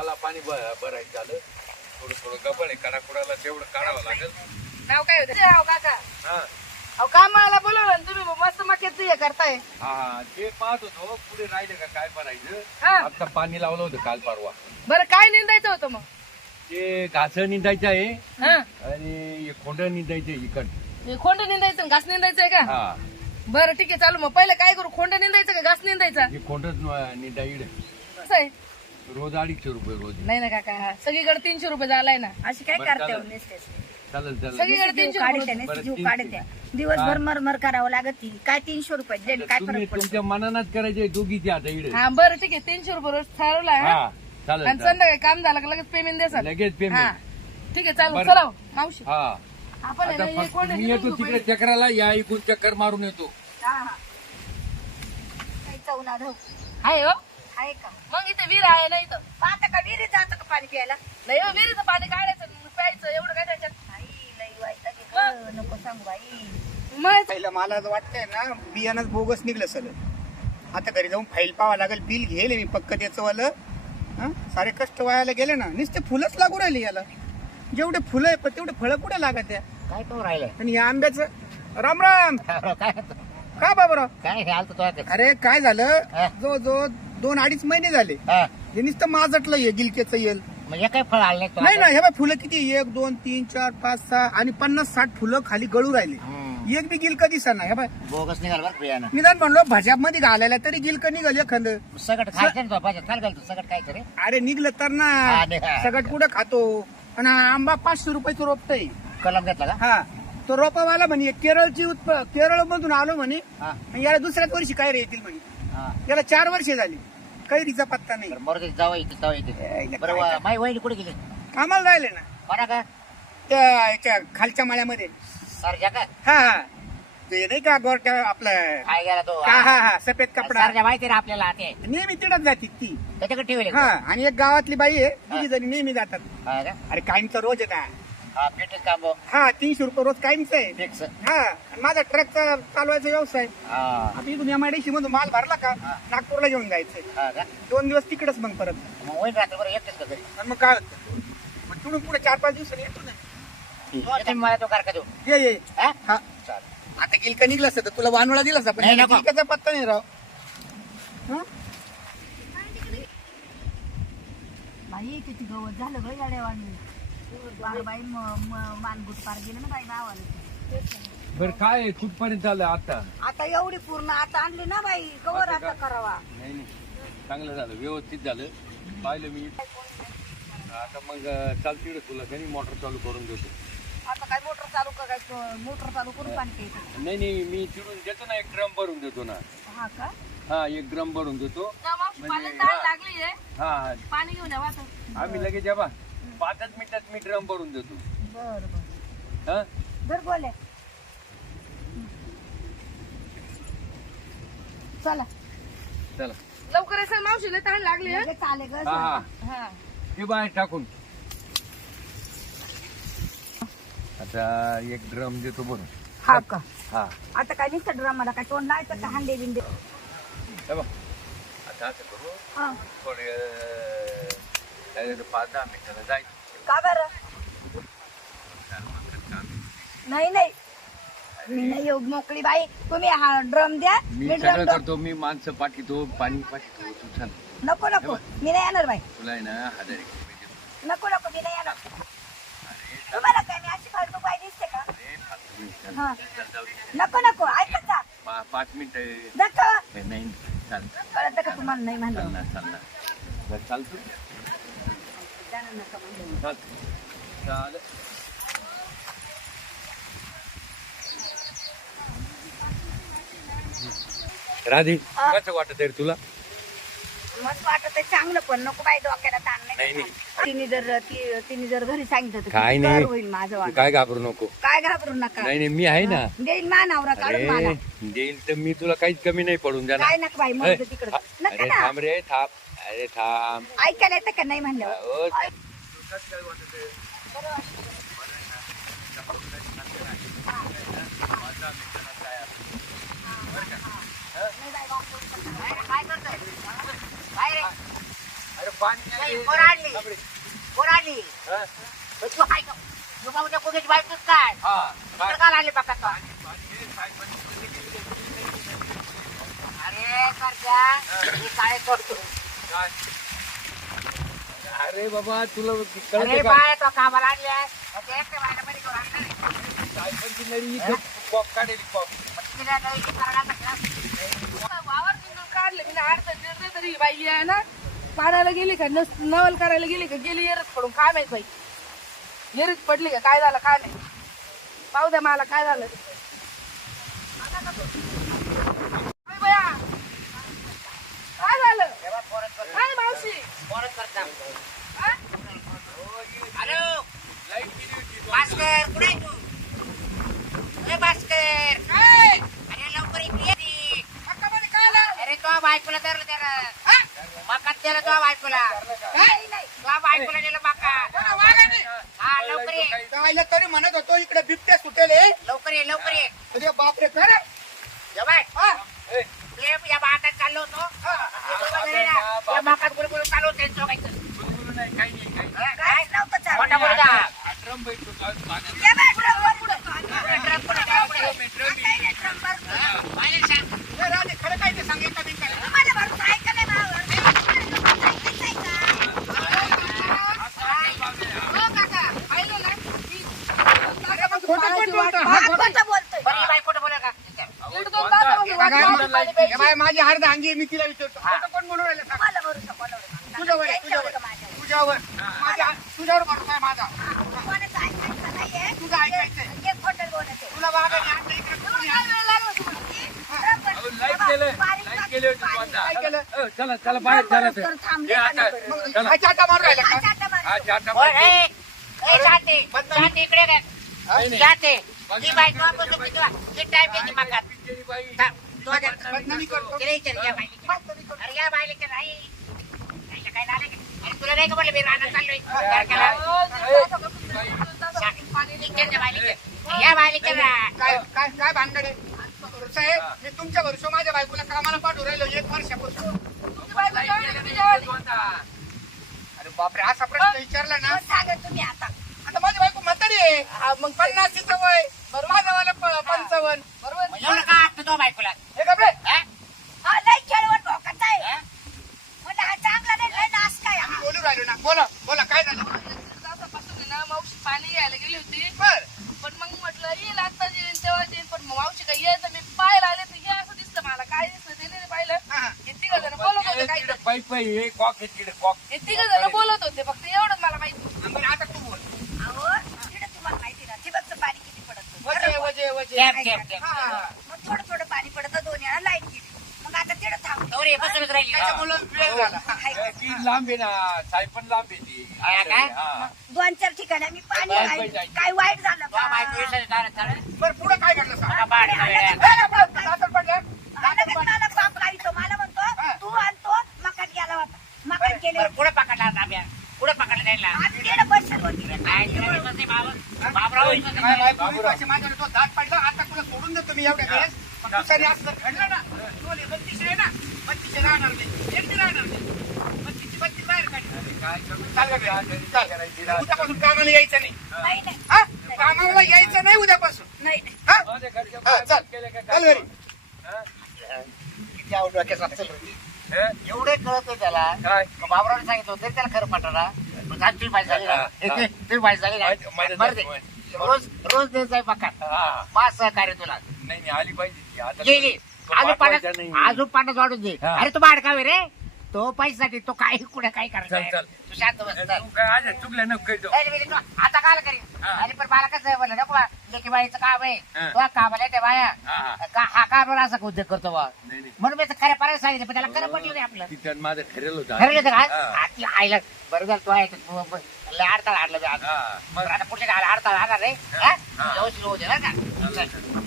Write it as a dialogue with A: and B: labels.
A: मला पाणी भरायचं झालं. थोडं थोडं गबळ आहे कडाकुडाला तेवढं काढावं लागेल.
B: नाव काय होतं? अहो काका.
A: हा.
B: अहो कामाला बोलवलं आणि तुम्ही मस्त मक्याचं हे करताय.
A: हा ते पाहत होतो. पुढे राहिले का काय भरायचं?
B: हा.
A: आता पाणी लावलं होतं काल परवा.
B: बरं काय निंदायचं होतं मग?
A: ते घास निंदायचं आहे
B: हा.
A: आणि हे खोंड निंदायचं आहे इकड.
B: हे खोंड निंदायचं आणि घास निंदायचंय का?
A: हा.
B: बरं ठीक आहे चालू. मग पहिलं काय करू? खोंड निंदायचं का घास निंदायचा?
A: हे खोंडच निंदा
B: कसं आहे.
A: रोज अडीचशे रुपये रोज.
B: नाही ना काका हा. सगळीकडे तीनशे रुपये झालाय ना.
C: अशी काय
A: बरं,
C: करते
A: चालेल.
C: हो नेसतेस?
A: चालेल चालेल.
B: सगळीकडे तीनशे
C: काढते
B: रुपये
C: नुसती
A: बरं,
C: जीव
A: तीनशे.
C: काढते. दिवसभर मरमर करावं लागत ती काय तीनशे रुपये? काय
A: तुम्ही
C: फरक पडतो?
A: तुमच्या मनानच करायचे दोघीचे आता इड.
B: हा बरं ठीक आहे. तीनशे रुपये रोज ठरवला
A: हा. चालेल
B: आणि
A: चालेल.
B: संध्याकाळी काम झालं का लगेच पेमेंट द्याल
A: लगेच
B: हा.
A: पेमेंट
B: ठीक आहे चालू
A: बरं.
B: चला हो, मावशी.
A: हा.
B: आपण आहे
A: आता
B: ना, हे
A: फक्त
B: खोंड
A: मी येतो तिकडे. चक्राला या इकून चक्कर मारून येतो.
C: हा, हा. काही धाव.
B: आहे हो.
C: आहे का?
B: मग इथे विहीर आहे ना इथं.
C: आता का विहिरीत जातं का पाणी प्यायला?
B: नाही हो, विहिरीचं पाणी काढायचं प्यायचं एवढं काय त्याच्यात?
C: आई लई वाईट आहे. गं. नको सांगू बाई.
B: मग?
D: पहिलं मला असं वाटतंय ना बियाणंच बोगस निघलं सगळं. आता घरी जाऊन फाईल पाहावं लागेल बिल घेले मी पक्क त्याचं वालं हं? सारे कष्ट व्हायला गेले ना नुसते फुलंच लागू राहिले याला. जेवढे फुलं आहे पण तेवढे फळं कुठे लागत त्या
E: काय पाहू राहिलं?
D: आणि या आंब्याचं राम राम.
E: काय?
D: का बाबराव?
E: काय हे आलत तो
D: अरे काय झालं?
E: हा.
D: जो जो दोन अडीच महिने झाले.
E: हा.
D: हे नुसतं माजटलं ये गिलकेचं येल.
E: मग हे काय फळ आलं
D: नाही ना हे बाय फुलं किती? एक दोन तीन चार पाच सहा आणि पन्नास साठ फुलं खाली गळू राहिले.
E: हम्म.
D: एक बी गिलक दिसा हे बाय
E: बोगस निघाल बरं बियाणं?
D: निदान म्हणलो भाज्यामध्ये घालायला तरी गिलक निघल एखाद.
E: सगळं खायचं ना पाहिजे घालतो सगळं काय तरी
D: अरे निघलं तर ना.
E: हा.
D: सगळं कुठं खातो? आणि हा आंबा पाचशे रुपयाचं रोपट आहे
E: कलम घेतला का?
D: हा. तो रोपावाला म्हणे केरळची उत्प केरळ मधून आलो म्हणे.
E: हा.
D: आणि याला दुसऱ्याच वर्षी काय रे येतील म्हणे.
E: हा.
D: याला चार वर्षे झाली. कैरीचा पत्ता नाही.
E: बरं मरू जावं येते जावं येते बरं वा- माई वहिनी कुठे गेली?
D: कामाला राहिले ना.
E: कोणा का?
D: त्या याच्या खालच्या माळ्यामध्ये.
E: सरजा का?
D: हा हा. ते नाही का गोरट्या आपलं
E: काय गेला तो?
D: हा हा हा सफेद कपडा.
E: सरजा माहिती ना आपल्याला ते
D: नेहमी तिथंच जाते ती.
E: त्याच्याकडे ठेवले
D: हा आणि एक गावातली बाई आहे तिघी जणी नेहमी जातात.
E: का?
D: अरे कायमचा रोज आहे ना.
E: हा काम
D: हा तीनशे रुपये रोज कायमचा आहे.
E: फिक्स
D: हा आणि माझा ट्रकचा चालवायचा व्यवसाय.
E: हा.
D: आता इथून एमआयडीसी मधून माल भरला का नागपूरला घेऊन जायचंय.
E: हा का?
D: दोन दिवस तिकडच मग परत.
E: मग रात्री बरं येतेच का घरी?
D: आणि मग काय होतं? मग तिकडून पुढे चार पाच दिवसांनी येतो ना.
E: मला तो कार का देऊ?
D: ये ये.
E: हा?
D: हा.
E: चालेल.
D: आता गिलका निघला असतं तर तुला वानवळा दिला असता पण
E: नाही, नको.
D: गिलकाचा पत्ता नाही राव. हं?
C: बाई किती गवत झालं ग गाड्यावानी बाई मानगुट पार गेलं ना बाई गावाला.
A: बरं काय आहे? कुठपर्यंत आलं आता?
C: आता एवढी पूर्ण आता आणली ना बाई गवर आता करावा.
A: नाही नाही. चांगलं झालं व्यवस्थित झालं. पाहिलं मी. आता मग अं, चाल तिकडे तुला त्यांनी मोटर चालू करून देतो.
C: आता काय मोटर चालू का काय मोटर चालू करून पाणी प्यायचं?
A: नाही नाही मी तिकडून देतो ना एक ड्रम भरून देतो ना.
C: हा का?
A: हा एक ड्रम भरून देतो. म्हणजे, हा.
B: लागली आहे
A: हा.
B: पाणी घेऊन
A: आम्ही लगेच या बा. पाचच मिनिटात मी ड्रम भरून देतो.
C: बर बर.
A: हा?
C: धर बोले
B: चला.
A: चला.
B: लवकर असं मावशीला तहान लागली आहे
C: लगेच आले ग
A: हा हा.
B: हा.
A: हे बाय टाकून. आता एक ड्रम देतो भरून
C: हा का?
A: हा.
C: आता काय नुसतं ड्रमाला काय तोंड लावायचं का हांडे बिंडे?
A: हे बघ. आता असं करू.
C: हा.
A: थोडे अं, झालं, पाच दहा मिनिटानं जायचं.
C: का बरं? नाही नाही. मी नाही येऊ मोकळी बाई. तुम्ही हा ड्रम द्या.
A: मी
C: मी
A: सगळं
C: ड्रम
A: करतो मी माणसं पाठीतो पाणी पाठीतो तू चल.
C: नको नको. मी नाही येणार बाई.
A: तुला आहे ना हजार एक रुपये देतो.
C: नको नको. मी नाही येणार. तुम्हाला काय मी अशी फालतू बाई दिसते का?
A: अरे, पाच मिनिटं.
C: हा.
A: चल, जाऊ दे.
C: नको नको. ऐकत जा.
A: पा- पाच मिनिटं.
C: नको.
A: हे नाही. चाल.
C: कळत का तुम्हाला नाही म्हणलं
A: चाल ना चाल ना. बरं, चाल राधी. कसं वाटत आहे तुला?
C: मस्त वाटत आहे चांगलं पण. नको बाई डोक्याला ताण
A: नाही,
C: नाही
A: नाही.
C: तिने जर ती- तिने जर घरी सांगितलं तर
A: काय
C: किती
A: नाही.
C: होईल माझं
A: तू
C: वाटत.
A: काय घाबरू नको.
C: काय घाबरू नका.
A: नाही नाही मी आहे ना.
C: देईन मा नवरा काढून मला.
A: अरे देईल तर मी तुला काहीच कमी नाही पडून
C: काय
A: जाणार
C: नका बाई
A: अरे
C: मग तिकडं. नका
A: अरे
C: ना.
A: थांब रे थांब. अरे थांब
C: ऐकायला येतं का नाही म्हणल्यावर
A: अहो,
C: काय करतोय काय रे
A: अरे पाणी
E: नाही,
A: नाही.
E: पोर आणली
A: बापरे.
E: पोर आणली
A: हा?
E: पण तू का तू कोणाची काय
A: हा, काय?
E: तो
A: साहेबांनी
E: अरे करजा मी काय करतो?
A: अरे बाबा तुला
E: अरे
A: कळतं का?
E: बाय तो कामाला आणल्या. मग ते एकट्या बायला मध्ये करून आणणार आहे.
A: साहेबांची नळी इथं पॉप काढेली पॉप
E: मग तिला काही करायला लागलं.
B: वावर निंदून काढले मी अडचण निर्णय तरी ही बाई आहे ना? पाण्याला गेली का नस नवल करायला गेली का? गेली येरच पडून काय माहीत बाई? येरीच पडली का? काय झालं काय नाही. पाहू द्या मला काय झालं बया, काय झालं
E: तेव्हा पोरच करतो.
B: काय मावशी
E: पोरच करतो. हॅलो. भास्कर कुठे तू? ए भास्कर? अरे लवकर इकडे? अरे तो बायकोला धरलं त्याला. मकात दिलं तो बायकोला? तो बायकोला दिलं मका? हा लवकर ये.
D: तरी म्हणत होतो इकडे बिबट्या सुटेल हे.
E: लवकर ये लवकर ये
D: अरे बापरे खरं
E: या बाय
B: हा?
A: ए,
E: ते या बाटात चाललो होतो ते दोघं जण आहे ना, या मकात गुलगुल चालू होते चौकायचं
A: बुलबुल नाही काही नाही काही नाही.
E: काय नव्हतं चालू मोठा मुलगा
A: हा ड्रम भेटतो का पाण्यात?
E: ट्रक पुढे ट्रक पुढे
A: ड्रम आहे.
E: हा, पाहिलं सांग.
D: हे राजे, खरं काय ते सांग एका बिनकाला.
B: हो काका, पाहिलं ना? मी-
D: खोटं पण बोलतो. हा, खोटं.
E: बरं, ही बाई कुठं बोललं का?
A: अहो,
B: दीड दोन
A: कोणता?
B: तासापासून
D: हे माझी हरद अंगी मी तिला विचारतो
E: हा.
D: कोण म्हणून राहिलं सांग. तुझ्यावर तुझ्यावर तुझ्यावर माझ्या तुझ्यावर माझा तुझं ऐकायचंय तुला बाबा आणलं इकडे कोणी आणलं?
A: अहो, लाइट गेलं होती कोणता?
D: काय केलं?
A: चला चला बाहेर चला ते. हे आता चला
D: हा चाटा का
A: हा
E: इकडे ये.
A: नाही, नाही.
E: शांती, ही टाइम मकात?
A: बाई.
E: तिला विचार, या बाईला. अरे या बाईला काय झालं का? अरे तुला नाही का म्हणलं मी रानात चाललोय
B: नाही.
E: विचार बाईला विचार. या बाईला विचार ना.
D: काय काय काय भानगड आहे साहेब मी तुमच्या भरोसा माझ्या बायकोला कामाला पाठवून राहिलो एक वर्षापासून
B: तुमची बायको जेवली का मी जेवली?
A: कोणता?
D: अरे बापरे असा प्रश्न विचारला ना आता माझी बायको म्हातारी आहे
B: मग
D: पन्नासीचं वय माझं वाला पंचावन्न
B: बरोबर
E: एवढं का बायकोला?
D: हे का बे?
E: हा? हा?
D: आम्ही बोलू राहिलो ना बोला बोला काय झालं
B: दीड तासापासून आहे ना मावशी पाणी घ्यायला गेली होती
D: बर
B: पण मग म्हटलं येईल आता येईल तेव्हा येईल पण मग मावशी काय यायचं मी पाहायला आले तर हे असं दिसतं मला काय दिसतं ते नाही पाहिलं
D: हा.
B: हे तिघ जण बोलत होते काही
A: तिकडे पाईप पाई हे कॉक आहे तिकडे कॉक
B: हे तिघ जण बोलत होते फक्त एवढंच मला माहिती
D: बरं, आता तू बोल वजे वजे वजे
E: टॅप, टॅप, टॅप.
D: हा, हा.
C: थोडं थोडं पाणी पडतं दोन वेळा लाइट गेली मग आता तिथं थांब
E: नवरी बसूनच राहिली.
D: त्याच्यामुळं वेळ झाला
A: ती लांब आहे ना साई पण लांब आहे ती
E: हा?
A: हा.
C: दोन चार ठिकाणी आम्ही पाणी
A: बाय,
C: काय
A: बाय, जायचं.
C: काय वाईट झालं का.
D: बरं पुढे काय घडलं सांग. ए, पडलं
C: बाप लावितो मला म्हणतो तू आणतो मकान गेला होता मकान केले
E: बरं, पुढे पकडला आता आम्ही. पुढे पकडला त्याला.
C: आज तिकडे बसेल होती
E: काय तिला विश्वास नाही बाबा. बापराव विश्वास
D: काय
E: नाही.
D: बाय, पूर्वी पाशी माझ्याकडे तो दात पडला आता तुला सोडून देतो मी एवढ्या वेळेस. पण दुसऱ्याने असं जर घडलं ना तो आहे ना बत्तीसशे राहणार नाही. एकटी राहणार नाही. बत्तीसशे बत्तीस बाहेर काढली? चाल. उद्यापासून कामाला यायचं नाही. हा. कामाला यायचं नाही उद्यापासून.
C: नाही नाही.
D: हा? चल.
A: केलं का
D: चाल
A: काय?
D: घरी. किती आवड.
A: हे?
E: एवढे कळत त्याला.
A: काय?
E: बाबरावने सांगितलं होतं त्याला खरं पटणार तुम्ही माहिती झाली ना
A: हा, हा.
E: तुम्ही माहिती झाली
A: माहिती-
E: ना
A: माहिती
E: बरं
A: झाली,
E: ते.
A: माहिती.
E: रोज रोज पक्का
A: हा.
E: सहकार्य तुला
A: नाही नाही आली पाहिजे ती. आता
E: गेली
A: तो
E: अजून
A: पाठवायचा नाही.
E: अजून वाढून दे
A: हा.
E: अरे तू बाडकावे रे तो पैशासाठी तो काही कुठे काही
A: चल,
E: करणार
A: चल.
E: तू शांत बस
A: ए,
E: चल.
A: तू काय आज चुकल्या नको काही जाऊ.
E: नाही, नाही, नाही, तू आता काय
A: हा.
E: आणि पण मला कसं म्हणलं नको बा लेकी बाईचं काम आहे
A: हा.
E: तो कामाला येते बाया
A: हा, हा.
E: का हा असा उद्योग करतो बा
A: नाही नाही
E: म्हणून मी तर खऱ्या पारायला सांगितलं पण त्याला खरं पटलं नाही आपलं
A: तिथं माझं ठरेल होतं
E: खरं येतं का. हा, ती आईला बरं झालं तू आहे तू- ब- लय अडथळा आणलं मी आज
A: हा. मग
E: आता पुढच्या अडथळा आणणार रे
A: हा. हा.
E: व्यवस्थित होऊ दे बरं का चल.